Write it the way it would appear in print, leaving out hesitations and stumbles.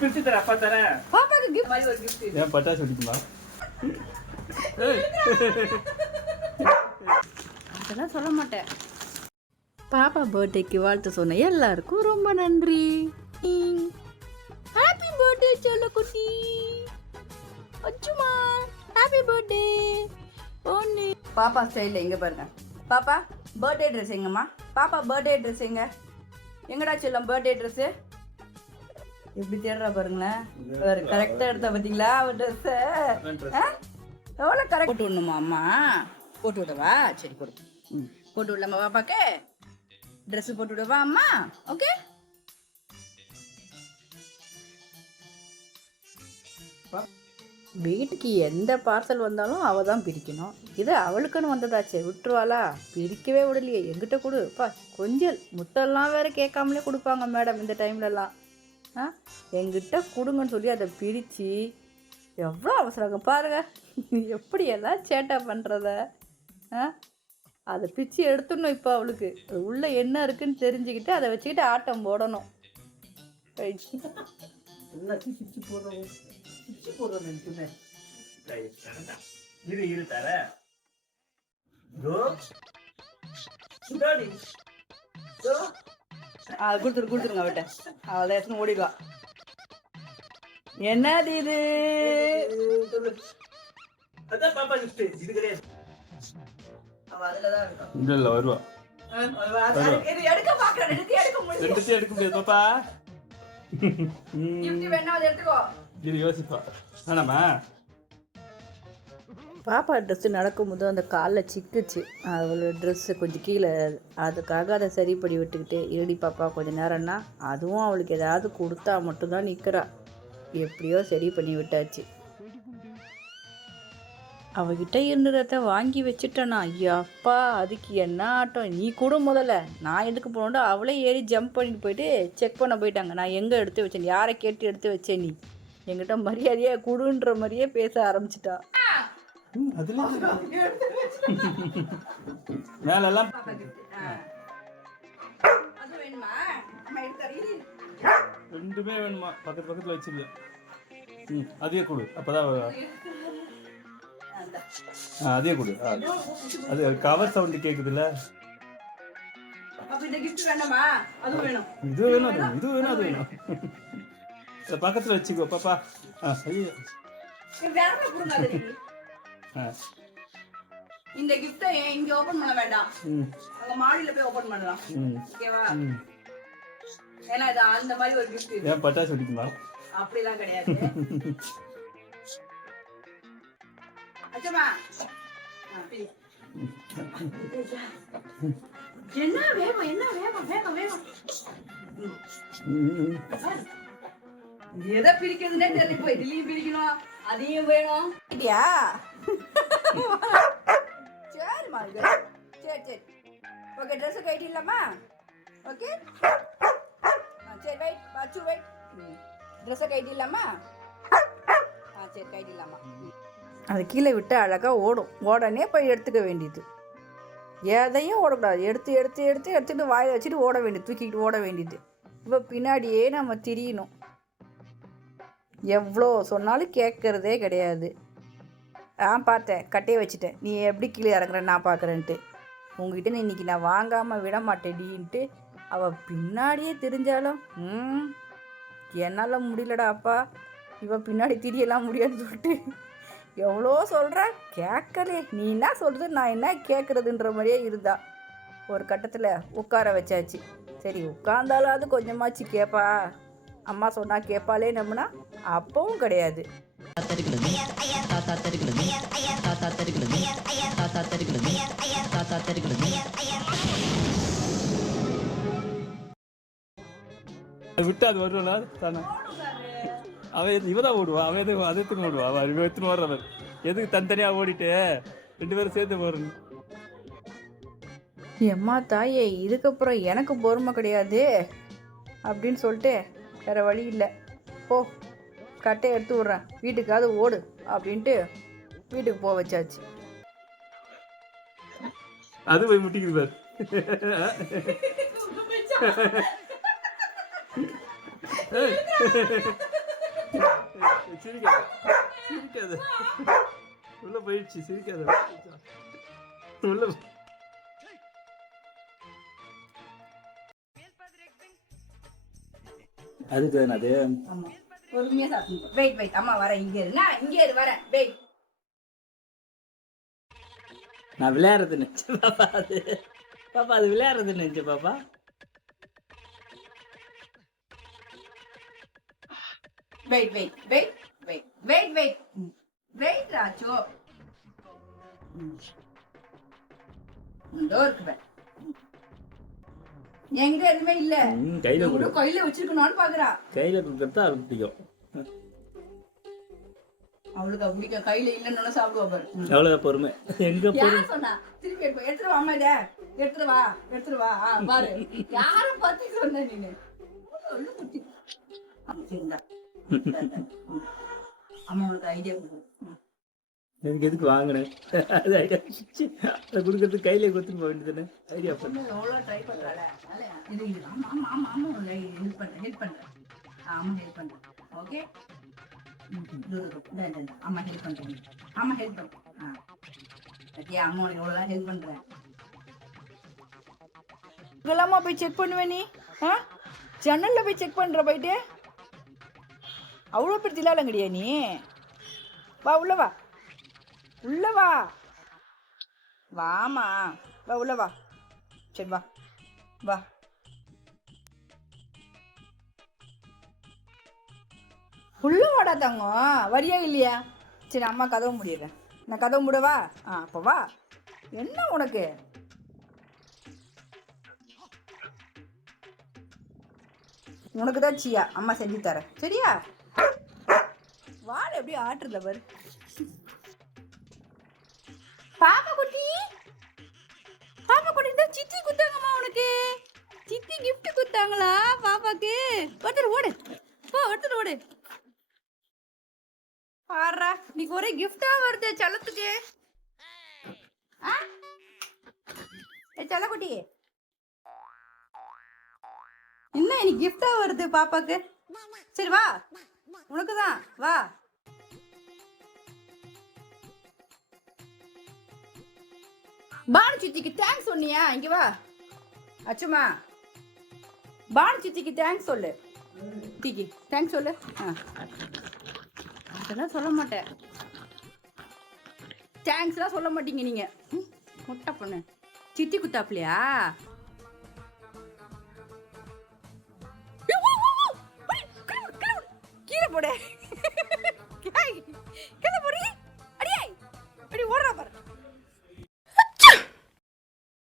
பிரிச்சு தர அப்பா தர பாப்பாக்கு கிஃப்ட் மாதிரி ஒரு கிஃப்ட் ஏன் பட்டாசு வெடிக்குமா அதெல்லாம் சொல்ல மாட்டேன். பாப்பா பர்த்டேக்கு வாழ்த்து சொன்ன எல்லாருக்கும் ரொம்ப நன்றி. ஹாப்பி பர்த்டே செல்லக்குட்டி. அச்சுமா ஹாப்பி பர்த்டே. ஒன்னு பாப்பா ஸ்டைல்ல எங்க பாருங்க. பாப்பா பர்த்டே ட்ரெஸ் எங்கம்மா? பாப்பா பர்த்டே ட்ரெஸ் எங்க? எங்கடா செல்லம் பர்த்டே ட்ரெஸ்? எப்படி தேடுறா பாருங்களேன். ஒரு கரெக்டா எடுத்தா பாத்தீங்களா அவ ட்ரெஸ்? எவ்வளோ கரெக்ட் போட்டு விடணுமா அம்மா? போட்டு விடவா? சரி போடு. போட்டு விடலாமா பாப்பாக்கு? ட்ரெஸ் போட்டு விடவா அம்மா? ஓகே. வீட்டுக்கு எந்த பார்சல் வந்தாலும் அவ தான் பிரிக்கணும். இது அவளுக்குன்னு வந்ததாச்சே விட்டுருவாளா? பிரிக்கவே விடலையே. எங்கிட்ட கொடுப்பா கொஞ்சம் முத்தெல்லாம் வேற கேட்காமலே கொடுப்பாங்க மேடம் இந்த டைம்லலாம். எங்கிட்ட கொடுங்கன்னு சொல்லி அதை பிரித்து எவ்வளோ அவசரம் பாருங்க. எப்படியெல்லாம் சேட்டா பண்ணுறத. அதை பிச்சு எடுத்துடணும். இப்போ அவளுக்கு உள்ளே என்ன இருக்குன்னு தெரிஞ்சுக்கிட்டு அதை வச்சுக்கிட்டு ஆட்டம் போடணும். கொடுத்துருங்க அவட்ட. அவளை எடுத்துன்னு ஓடிடுவா. என்னது இது? இல்ல வருவா எடுக்க முடியாது பாப்பா. எடுத்துக்கோ. யோசிப்பா வேணாமா? பாப்பா ட்ரெஸ்ஸு நடக்கும்போது அந்த காலில் சிக்குச்சு. அவளோட ட்ரெஸ்ஸு கொஞ்சம் கீழே. அதுக்காக அதை சரி பண்ணி விட்டுக்கிட்டு இருடி பாப்பா கொஞ்சம் நேரம்னா அதுவும் அவளுக்கு ஏதாவது கொடுத்தா மட்டும்தான் நிற்கிறா. எப்படியோ சரி பண்ணி விட்டாச்சு. அவகிட்ட இருந்ததை வாங்கி வச்சுட்டேனா? ஐயாப்பா அதுக்கு என்ன ஆட்டம். நீ கூட முதல்ல நான் எதுக்கு போனோண்டோ அவளே ஏறி ஜம்ப் பண்ணிட்டு போயிட்டு செக் பண்ண போயிட்டாங்க. நான் எங்கே எடுத்து வச்சேன், யாரை கேட்டு எடுத்து வச்சேன்? நீ என்கிட்ட மரியாதையே குடுன்ற மாதிரியே பேச ஆரம்பிச்சிட்டா. ரெண்டுமே வேணுமா? பக்கத்து பக்கத்துல வச்சிருக்கேன். அதே கொடு அப்பதான். அதே கொடு. அது கவர் சவுண்ட் கேக்குதுல்ல. இது வேணும் இது வேணும் அது வேணும். பக்கத்துல வச்சுக்கோ பாப்பா. இந்த கிஃப்ட்டை இங்க ஓபன் பண்ண வேண்டாம். அங்க மாடியில போய் ஓபன் பண்ணலாம். ஓகேவா? ஏன்னா இது அந்த மாதிரி ஒரு கிஃப்ட். ஏன் பட்டாசு வெடிக்குமா? அப்படிலாம் கிடையாது. அச்சமா என்ன வேகம் என்ன வேகம் வேகம் வேகம். எதை பிரிக்கிறதுனே தெரியல. போய் இதுலயும் பிரிக்கணும் அதையும் வேணும். சரியா? சரிம்மா சரி சரி ஓகே. ட்ரெஸ்ஸு கைட்டிடலாமா? ஓகே சரி வெயிட் பாச்சு வெயிட். ட்ரெஸ்ஸை கைட்டிடலாமா? சரி கைட்டிடலாமா? அது கீழே விட்டு அழகாக ஓடும். உடனே போய் எடுத்துக்க வேண்டியது. எதையும் ஓடக்கூடாது. எடுத்துட்டு வாயில் வச்சுட்டு ஓட வேண்டியது. தூக்கிக்கிட்டு ஓட வேண்டியது. இப்போ பின்னாடியே நம்ம திரியணும். எவ்வளோ சொன்னாலும் கேட்குறதே கிடையாது. பார்த்தேன் கட்டையை வச்சுட்டேன். நீ எப்படி கீழே இறங்குற நான் பார்க்குறேன்ட்டு. உங்ககிட்ட இன்றைக்கி நான் வாங்காமல் விட மாட்டேடின்ட்டு அவள் பின்னாடியே தெரிஞ்சாலும் என்னால் முடியலடா அப்பா. இவன் பின்னாடி திரியெல்லாம் முடியாதுன்னு சொல்லிட்டு எவ்வளோ சொல்கிற கேட்கலே. நீ என்ன சொல்கிறது நான் என்ன கேட்குறதுன்ற மாதிரியே இருந்தா. ஒரு கட்டத்தில் உட்கார வச்சாச்சு. சரி உட்கார்ந்தாலும் அது கொஞ்சமாச்சு கேட்பா. அம்மா சொன்னால் கேட்பாலே நம்பினா அப்பவும் கிடையாது. விட்டு அது வருவா தானே. அவன் இவதான் ஓடுவா. அவன் எது அதத்துக்கு ஓடுவா. அவன் எத்தனை ஓடுறவர் எதுக்கு தனித்தனியாக ஓடிட்டு 2 பேரும் சேர்த்து போறேன். எம்மா தாயே இதுக்கப்புறம் எனக்கு பொறுமை கிடையாது அப்படின்னு சொல்லிட்டு வேறு வழி இல்லை. போ கட்டையை எடுத்து விட்றேன் வீட்டுக்காவது ஓடு அப்படின்ட்டு வீட்டுக்கு போக வச்சாச்சு. அது போய் முட்டிக்குது பார். சிரிக்காத சிரிக்காத உள்ள போயிடுச்சு சிரிக்காத உள்ள அதுக்கு அது ஆமா பொறுமையா சாப்பிடுங்க. வெயிட் அம்மா வரேன், இங்கே இரு, நான் இங்கே இரு வரேன், வெயிட். நான் விளையாடுறது நினைச்சேன் பாப்பா, அது விளையாடுறது நினைச்சேன் பாப்பா. வெயிட் ராஜு. இதோ இருக்கு பாரு. எங்க எதுவுமே இல்ல, கையில கையில வச்சிருக்கணும்னு பாக்குறா. கையில கொடுக்கறதா அவளுக்கு பிடிக்கும். அவளுக்கு பிடிக்கும், கையில இல்லன்னு சாப்பிடுவா பாரு. அவ்வளவுதான் பொறுமை. எங்க பொறுமை சொன்னா திருப்பி எடுத்துட்டு வாமா, இத எடுத்துட்டு வா பாரு. யாரும் பார்த்து சொன்ன நீனு அம்மா உனக்கு ஐடியா கொடு. எனக்கு எதுக்கு வாங்கினேன் அது ஐடியா அதை கொடுக்கறதுக்கு கையில கொடுத்துட்டு போக வேண்டியதுன்னு ஐடியா பண்ண. எவ்வளோ ட்ரை பண்ணுறாள். இது ஆமாம் ஹெல்ப் பண்ணுறேன் ஆமாம் ஹெல்ப் பண்ணுறேன். ஓகே அம்மா ஹெல்ப் பண்ணுறேன். ஓகே அம்மா உனக்கு எவ்வளோதான் ஹெல்ப் பண்ணுறேன். இதெல்லாமா போய் செக் பண்ணுவேன் நீ? ஜன்னலில் போய் செக் பண்ணுற போயிட்டு அவ்வளோ பேர் தில்லாலங்கடியா நீ? வா உள்ள வா வாமா, வா உள்ள வா. சரி வா உள்ள வாடா தங்கம். வரியா இல்லையா? சரி அம்மா கதவு முடிடுறேன். நான் கதவு மூடவா? அப்போ வா. என்ன உனக்கு உனக்கு தான் சியா அம்மா செஞ்சு தரேன் சரியா? வாழை எப்படி ஆட்டுறத பாரு. பாப்பா குட்டி தான் சித்தி குத்தாங்கம்மா உனக்கு. சித்தி கிஃப்ட் குத்தாங்களா பாப்பாக்கு? ஒருத்தர் ஓடு பாடுறா. நீக்கு ஒரே கிஃப்டா வருது செல்லத்துக்கு. செல்லக்குட்டி என்ன இன்னைக்கு கிஃப்டா வருது பாப்பாக்கு? சரி வா, உனக்கு தான் வா. பானு சித்திக்கு தேங்க்ஸ் சொன்னியா? இங்க வா அச்சுமா. பானு சித்திக்கு தேங்க்ஸ் சொல்லு. சித்திக்கு தேங்க்ஸ் சொல்லு. அதெல்லாம் சொல்ல மாட்டேன். தேங்க்ஸ்லாம் சொல்ல மாட்டீங்க நீங்க. முட்டை பொண்ணு சித்தி குத்தாப்லையா? கீழே போட